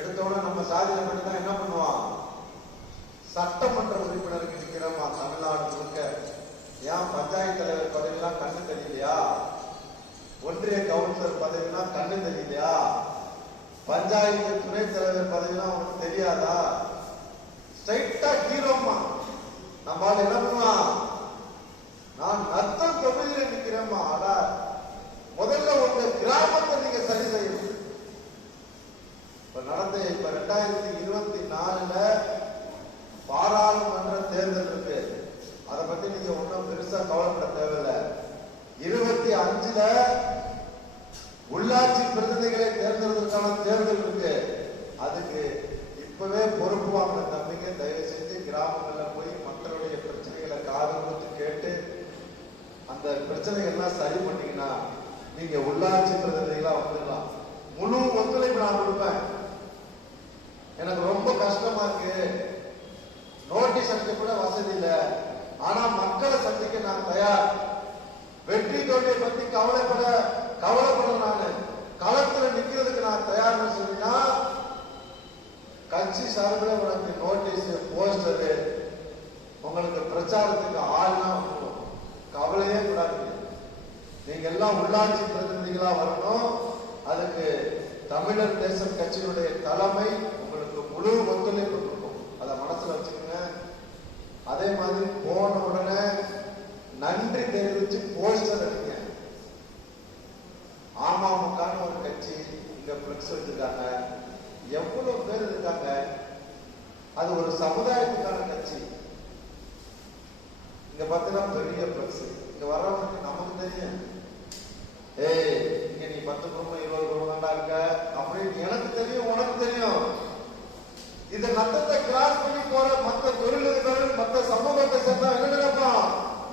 எடுத்தோட நம்ம சாதியில மட்டும்தான் என்ன பண்ணுவான்? சட்டமன்ற உறுப்பினருக்கு நிக்கிறோமா தமிழ்நாடு முழுக்க. ஏன் பஞ்சாயத்து தலைவர் பதவியெல்லாம் கண்ணு தெரியலையா ஒன்றிய கவுன்சிலர் பதவியெல்லாம் கண்ணு தெரியலையா பஞ்சாயத்து துணைத் தலைவர் பதவியெல்லாம் உனக்கு தெரியாதா? ஸ்ட்ரைட்டா ஹீரோமா நம்மளால என்ன பண்ணுவான்? நான் நத்தம் தொகுதியில நிக்கிறேம்மா ஆடா முதல்ல உங்க கிராமத்தை நீங்க சரி செய்யணும் இப்ப நடந்த இப்ப ரெண்டாயிரத்தி இருபத்தி நாலுல பாராளுமன்ற தேர்தல் இருக்கு அதை பத்தி நீங்க ஒன்றும் பெருசா கவலைப்பட தேவையில்லை இருபத்தி அஞ்சுல உள்ளாட்சி பிரதிநிதிகளை தேர்ந்தெடுப்பதற்கான தேர்தல் இருக்கு. அதுக்கு இப்பவே பொறுப்பு வாங்கின தம்பிங்க. தயவு செஞ்சு கிராமங்கள்ல போய் மக்களுடைய பிரச்சனைகளை காதல் கொடுத்து கேட்டு அந்த பிரச்சனைகள்லாம் சரி பண்ணீங்கன்னா நீங்க உள்ளாட்சி பிரதிநிதிகளா வந்துடலாம். முழு ஒத்துழைப்பு நான் கொடுப்பேன். எனக்கு ரொம்ப கஷ்டமா இருக்கு. நோட்டீஸ் அடிக்க கூட வசதி இல்லை. ஆனா மக்களை சந்திக்க நான் தயார். வெற்றி தோல்வியை பத்தி கவலைப்பட கட்சி சார்பில் உனக்கு நோட்டீஸ் போஸ்டரு உங்களுக்கு பிரச்சாரத்துக்கு ஆள்னா கவலையே கூடாது நீங்க எல்லாம் உள்ளாட்சி பிரதிநிதிகளா வரணும். அதுக்கு தமிழர் தேசம் கட்சியினுடைய தலைமை உங்களுக்கு முழு ஒத்துழைப்பு கொடுக்கும். அதை மனசுல வச்சுக்கோங்க. அதே மாதிரி போன உடனே நன்றி தெரிவிச்சு போஸ்டர் அடிங்க. அமமுகன்னு ஒரு கட்சி இங்க பிளக்ஸ் வச்சிருக்காங்க. எவ்வளவு அது ஒரு சமுதாயத்துக்கான கட்சி. இங்க பார்த்தீங்கன்னா பெரிய பிளக்ஸ் இங்க வர்றவங்களுக்கு நமக்கு தெரியும். ஏய் இங்க நீ பத்து குடும்பம் இருபது குடும்பம் இருக்க. அப்படின்னு எனக்கு தெரியும் உனக்கு தெரியும். இந்த நத்தத்தை கிராஸ் பண்ணி போற மத்த தொழிலதிபர்கள் மத்த சமூகத்தை சேர்ந்தா என்ன நினைப்பான்?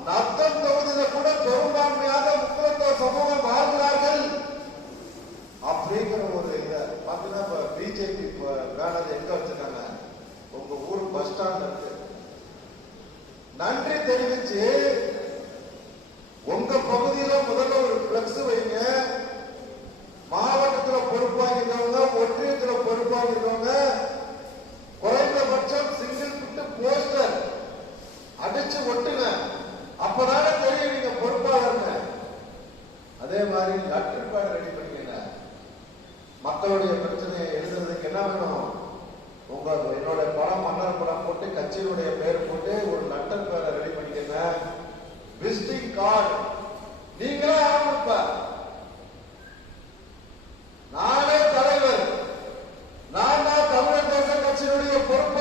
நத்தம் தொகுதியில கூட பெரும்பான்மையாக முக்கியத்துவ சமூகம் வாழ்கிறார்கள். அப்படிங்கிற ஒரு இதை பாத்தீங்கன்னா இப்ப பிஜேபி பேனர் எங்க வச்சிருக்காங்க? ஊர் நன்றி தெரிவிச்சு உங்க பகுதியில முதல்ல ஒரு பிளக்ஸ் வைங்க. மாவட்டத்துல பொறுப்பாக இருக்கவங்க ஒன்றியத்துல பொறுப்பாக இருக்கவங்க குறைந்தபட்சம் சிங்கிள் பிட்டு போஸ்டர் அடிச்சு ஒட்டுங்க. அப்பதானே தெரியும் நீங்க பொறுப்பாளருங்க அதே மாதிரி லெட்டர் பேட் ரெடி பண்ணிக்கங்க. மக்களுடைய பிரச்சனையை எழுதுறதுக்கு என்ன வேணும்? உங்க என்னோட படம் மன்னர் படம் போட்டு கட்சியினுடைய பேர் போட்டு ஒரு லெட்டர் பேரை ரெடி பண்ணிக்கங்க. விசிட்டிங் கார்டு நீங்களே ஆரம்பிப்ப நானே தலைவர். நான் தான் தமிழர் தேச கட்சியினுடைய பொறுப்பு